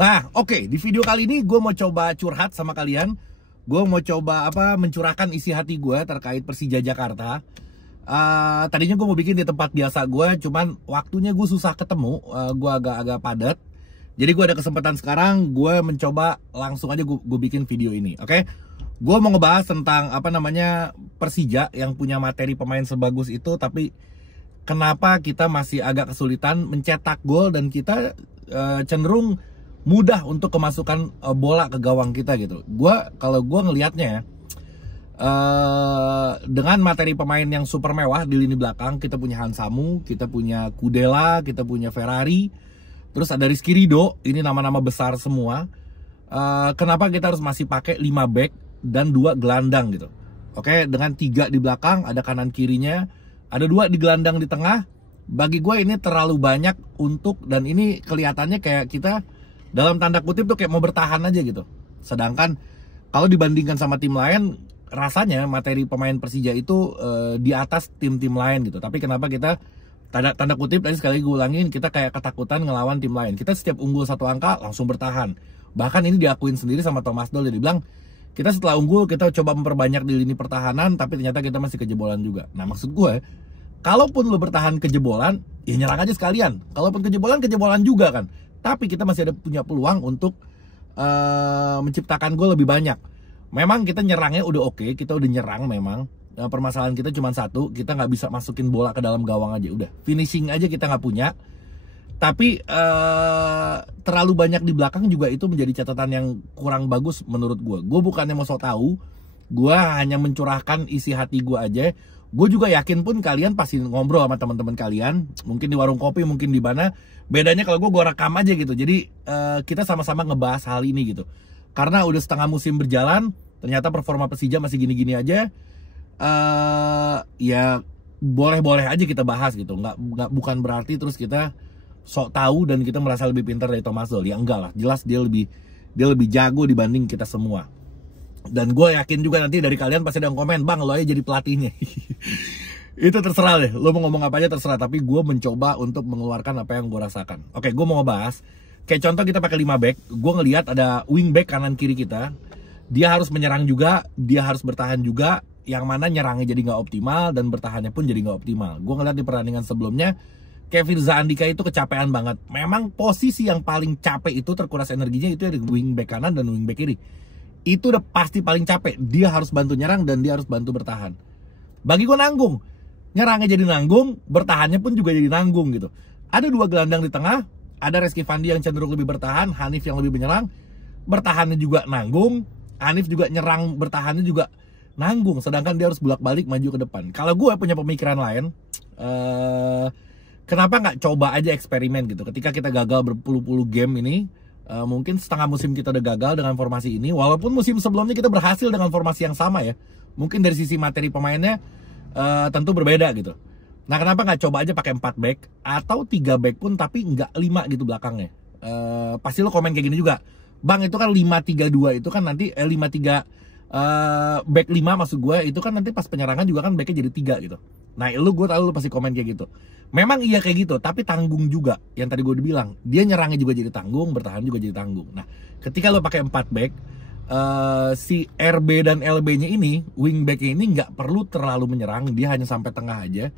Nah, oke, di video kali ini gue mau coba curhat sama kalian. Gue mau coba mencurahkan isi hati gue terkait Persija Jakarta. Tadinya gue mau bikin di tempat biasa gue, cuman waktunya gue susah ketemu. Gue agak-agak padat. Jadi gue ada kesempatan sekarang, gue mencoba langsung aja gue bikin video ini, oke? Gue mau ngebahas tentang Persija yang punya materi pemain sebagus itu, tapi kenapa kita masih agak kesulitan mencetak gol dan kita cenderung mudah untuk kemasukan bola ke gawang kita gitu. Kalau gue ngelihatnya dengan materi pemain yang super mewah di lini belakang, kita punya Hansamu, kita punya Kudela, kita punya Ferrari, terus ada Rizky Ridho, ini nama-nama besar semua. Kenapa kita harus masih pakai 5 back dan 2 gelandang gitu? Oke, dengan 3 di belakang, ada kanan kirinya, ada 2 di gelandang di tengah. Bagi gue ini terlalu banyak dan ini kelihatannya kayak kita dalam tanda kutip tuh kayak mau bertahan aja gitu. Sedangkan kalau dibandingkan sama tim lain, rasanya materi pemain Persija itu di atas tim-tim lain gitu. Tapi kenapa kita tanda kutip tadi sekali gue ulangin, kita kayak ketakutan ngelawan tim lain. Kita setiap unggul 1 angka langsung bertahan. Bahkan ini diakuin sendiri sama Thomas Doll, dia bilang kita setelah unggul kita coba memperbanyak di lini pertahanan, tapi ternyata kita masih kejebolan juga. Nah, maksud gue, kalaupun lo bertahan kejebolan, ya nyerang aja sekalian. Kalaupun kejebolan juga kan. Tapi kita masih ada punya peluang untuk menciptakan gol lebih banyak. Memang kita nyerangnya udah oke, kita udah nyerang memang. Permasalahan kita cuma satu, kita nggak bisa masukin bola ke dalam gawang aja. Udah, finishing aja kita nggak punya. Tapi terlalu banyak di belakang juga itu menjadi catatan yang kurang bagus menurut gue. Gue bukannya mau sok tahu, gue hanya mencurahkan isi hati gue aja. Gue juga yakin pun kalian pasti ngobrol sama teman-teman kalian, mungkin di warung kopi, mungkin di mana. Bedanya kalau gue rekam aja gitu. Jadi kita sama-sama ngebahas hal ini gitu. Karena udah setengah musim berjalan, ternyata performa Persija masih gini-gini aja. Ya boleh-boleh aja kita bahas gitu. Bukan berarti terus kita sok tahu dan kita merasa lebih pintar dari Thomas Doll. Ya enggak lah, jelas dia lebih jago dibanding kita semua. Dan gue yakin juga nanti dari kalian pasti ada yang komen, bang lo aja jadi pelatihnya. Itu terserah deh, lo mau ngomong apa aja terserah. Tapi gue mencoba untuk mengeluarkan apa yang gue rasakan. Oke, gue mau ngebahas kayak contoh kita pakai 5 back. Gue ngelihat ada wing back kanan kiri kita, dia harus menyerang juga, dia harus bertahan juga. Yang mana nyerangnya jadi nggak optimal dan bertahannya pun jadi nggak optimal. Gue ngeliat di pertandingan sebelumnya Kevin Zaandika itu kecapean banget. Memang posisi yang paling capek itu, terkuras energinya itu ada wing back kanan dan wing back kiri. Itu udah pasti paling capek. Dia harus bantu nyerang dan dia harus bantu bertahan. Bagi gue nanggung. Nyerangnya jadi nanggung, bertahannya pun juga jadi nanggung gitu. Ada 2 gelandang di tengah, ada Rizky Fandi yang cenderung lebih bertahan, Hanif yang lebih menyerang. Bertahannya juga nanggung, Hanif juga nyerang, bertahannya juga nanggung. Sedangkan dia harus bolak-balik maju ke depan. Kalau gue punya pemikiran lain, kenapa nggak coba aja eksperimen gitu. Ketika kita gagal berpuluh-puluh game ini, mungkin setengah musim kita udah gagal dengan formasi ini. Walaupun musim sebelumnya kita berhasil dengan formasi yang sama ya. Mungkin dari sisi materi pemainnya tentu berbeda gitu. Nah, kenapa nggak coba aja pakai 4 back atau 3 back pun tapi nggak 5 gitu belakangnya. Pasti lo komen kayak gini juga, bang itu kan 5-3-2 itu kan nanti 5-3 back 5 maksud gue itu kan nanti pas penyerangan juga kan backnya jadi 3 gitu. Nah, gue tahu lu pasti komen kayak gitu. Memang iya kayak gitu, tapi tanggung juga. Yang tadi gue udah bilang, dia nyerangnya juga jadi tanggung, bertahan juga jadi tanggung. Nah, ketika lo pakai 4 back, si RB dan LB-nya ini, wing back-nya ini nggak perlu terlalu menyerang, dia hanya sampai tengah aja,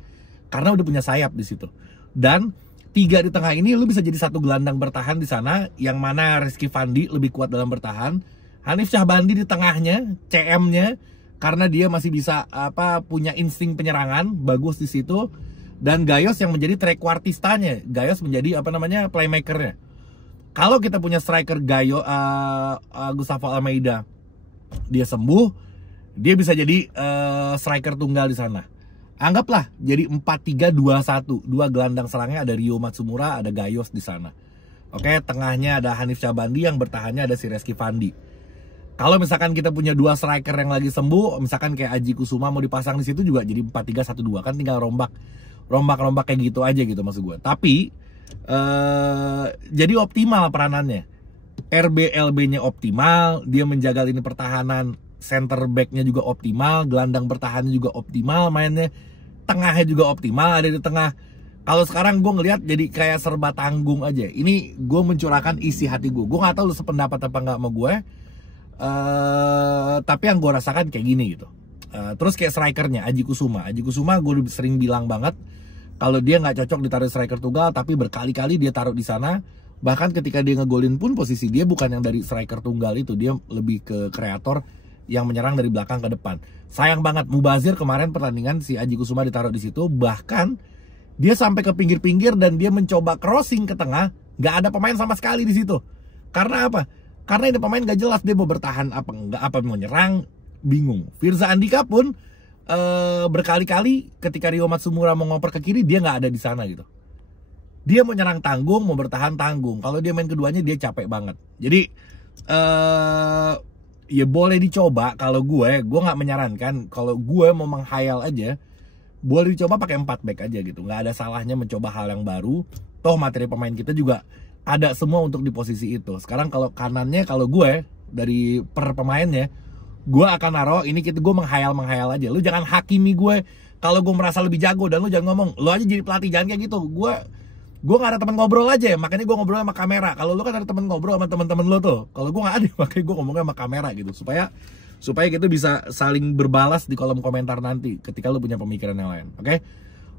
karena udah punya sayap di situ. Dan 3 di tengah ini, lu bisa jadi 1 gelandang bertahan di sana, yang mana Rizky Fandi lebih kuat dalam bertahan. Hanif Syahbandi di tengahnya, CM-nya, karena dia masih bisa punya insting penyerangan bagus di situ. Dan Gayos yang menjadi trequartistanya, Gayos menjadi playmakernya. Kalau kita punya striker Gustavo Almeida, dia sembuh, dia bisa jadi striker tunggal di sana. Anggaplah jadi 4-3-2-1, 2 gelandang serangnya ada Rio Matsumura, ada Gayos di sana. Oke, tengahnya ada Hanif Syahbandi, yang bertahannya ada si Rizky Fandi. Kalau misalkan kita punya 2 striker yang lagi sembuh, misalkan kayak Aji Kusuma mau dipasang di situ juga jadi 4-3-1-2, kan tinggal rombak kayak gitu aja gitu maksud gue. Tapi jadi optimal peranannya. RB-LB-nya optimal, dia menjaga lini pertahanan, center back-nya juga optimal, gelandang bertahannya juga optimal mainnya, tengahnya juga optimal, ada di tengah Kalau sekarang gue ngelihat jadi kayak serba tanggung aja. Ini gue mencurahkan isi hati gue. Gue nggak tahu lu sependapat apa nggak sama gue. Tapi yang gue rasakan kayak gini gitu. Terus kayak strikernya Aji Kusuma. Aji Kusuma gue sering bilang banget kalau dia nggak cocok ditaruh striker tunggal, tapi berkali-kali dia taruh di sana. Bahkan ketika dia ngegolin pun posisi dia bukan yang dari striker tunggal itu, dia lebih ke kreator yang menyerang dari belakang ke depan. Sayang banget Mubazir kemarin pertandingan si Aji Kusuma ditaruh di situ, bahkan dia sampai ke pinggir-pinggir dan dia mencoba crossing ke tengah, nggak ada pemain sama sekali di situ. Karena apa? Karena ini pemain nggak jelas dia mau bertahan apa nggak, apa mau nyerang, bingung. Firza Andika pun berkali-kali ketika Rio Matsumura mau ngoper ke kiri dia nggak ada di sana gitu. Dia mau nyerang tanggung, mau bertahan tanggung. Kalau dia main keduanya dia capek banget. Jadi ya boleh dicoba. Kalau gue nggak menyarankan. Kalau gue mau menghayal aja, boleh dicoba pakai 4 back aja gitu. Nggak ada salahnya mencoba hal yang baru. Toh materi pemain kita juga ada semua untuk di posisi itu. Sekarang kalau kanannya, kalau gue dari per pemainnya, gue akan naruh ini, gue menghayal aja. Lu jangan hakimi gue kalau gue merasa lebih jago, dan lu jangan ngomong lu aja jadi pelatih, jangan kayak gitu. Gue nggak ada teman ngobrol aja, makanya gue ngobrol sama kamera. Kalau lu kan ada teman ngobrol sama teman-teman lu tuh, kalau gue nggak ada, makanya gue ngomongnya sama kamera gitu, supaya kita bisa saling berbalas di kolom komentar nanti ketika lu punya pemikiran yang lain. Oke?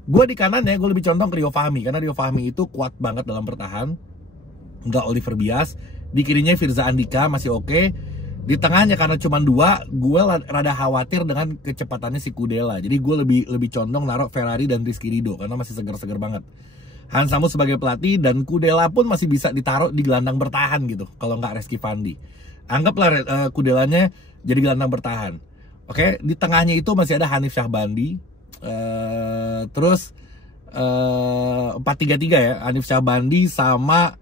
Gue di kanan ya, gue lebih condong ke Rio Fahmi, karena Rio Fahmi itu kuat banget dalam bertahan, nggak Oliver Bias. Di kirinya Firza Andika masih oke. Di tengahnya karena cuma 2, gue rada khawatir dengan kecepatannya si Kudela. Jadi gue lebih condong naruh Ferrari dan Rizky Ridho karena masih seger-seger banget. Hansamu sebagai pelatih dan Kudela pun masih bisa ditaruh di gelandang bertahan gitu. Kalau nggak Reski Fandi, anggaplah Kudelanya jadi gelandang bertahan. Oke, di tengahnya itu masih ada Hanif Syahbandi. Terus 4-3-3 ya, Hanif Syahbandi sama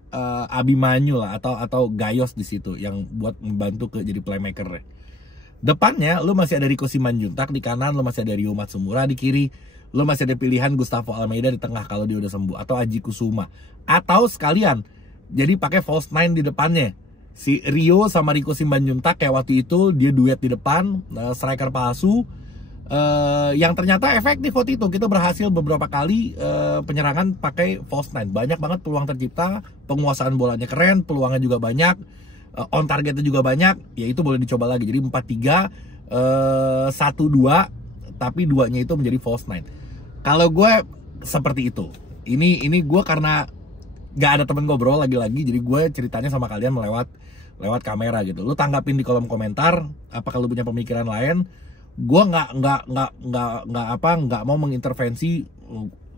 Abimanyu lah, atau Gayos di situ yang buat membantu ke jadi playmaker. Depannya lu masih ada Rico Simanjuntak, di kanan lu masih ada Rio Matsumura, di kiri lu masih ada pilihan Gustavo Almeida di tengah kalau dia udah sembuh, atau Aji Kusuma, atau sekalian jadi pakai false 9 di depannya. Si Rio sama Rico Simanjuntak kayak waktu itu dia duet di depan, striker palsu. Yang ternyata efektif waktu itu, kita berhasil beberapa kali penyerangan pakai false 9. Banyak banget peluang tercipta, penguasaan bolanya keren, peluangnya juga banyak, on targetnya juga banyak. Ya itu boleh dicoba lagi, jadi 4-3 1-2, tapi 2-nya itu menjadi false 9. Kalau gue seperti itu. Ini gue karena gak ada temen ngobrol lagi-lagi, jadi gue ceritanya sama kalian lewat kamera gitu. Lu tanggapin di kolom komentar apakah lu punya pemikiran lain. Gue nggak mau mengintervensi.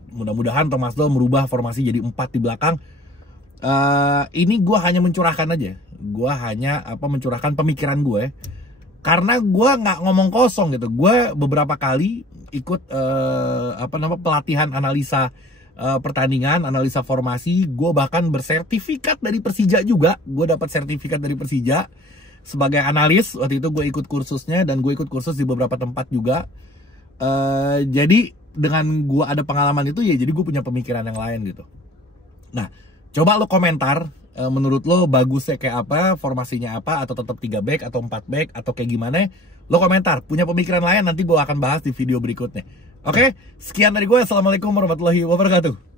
Mudah-mudahan Thomas Doll merubah formasi jadi 4 di belakang. Ini gue hanya mencurahkan aja. Gue hanya mencurahkan pemikiran gue, karena gue nggak ngomong kosong gitu. Gue beberapa kali ikut pelatihan analisa pertandingan, analisa formasi. Gue bahkan bersertifikat dari Persija juga. Gue dapat sertifikat dari Persija sebagai analis. Waktu itu gue ikut kursusnya, dan gue ikut kursus di beberapa tempat juga. Jadi dengan gue ada pengalaman itu ya, jadi gue punya pemikiran yang lain gitu. Nah, coba lo komentar, menurut lo bagusnya kayak apa, formasinya apa, atau tetap 3 back atau 4 back atau kayak gimana. Lo komentar, punya pemikiran lain, nanti gue akan bahas di video berikutnya. Oke, sekian dari gue. Assalamualaikum warahmatullahi wabarakatuh.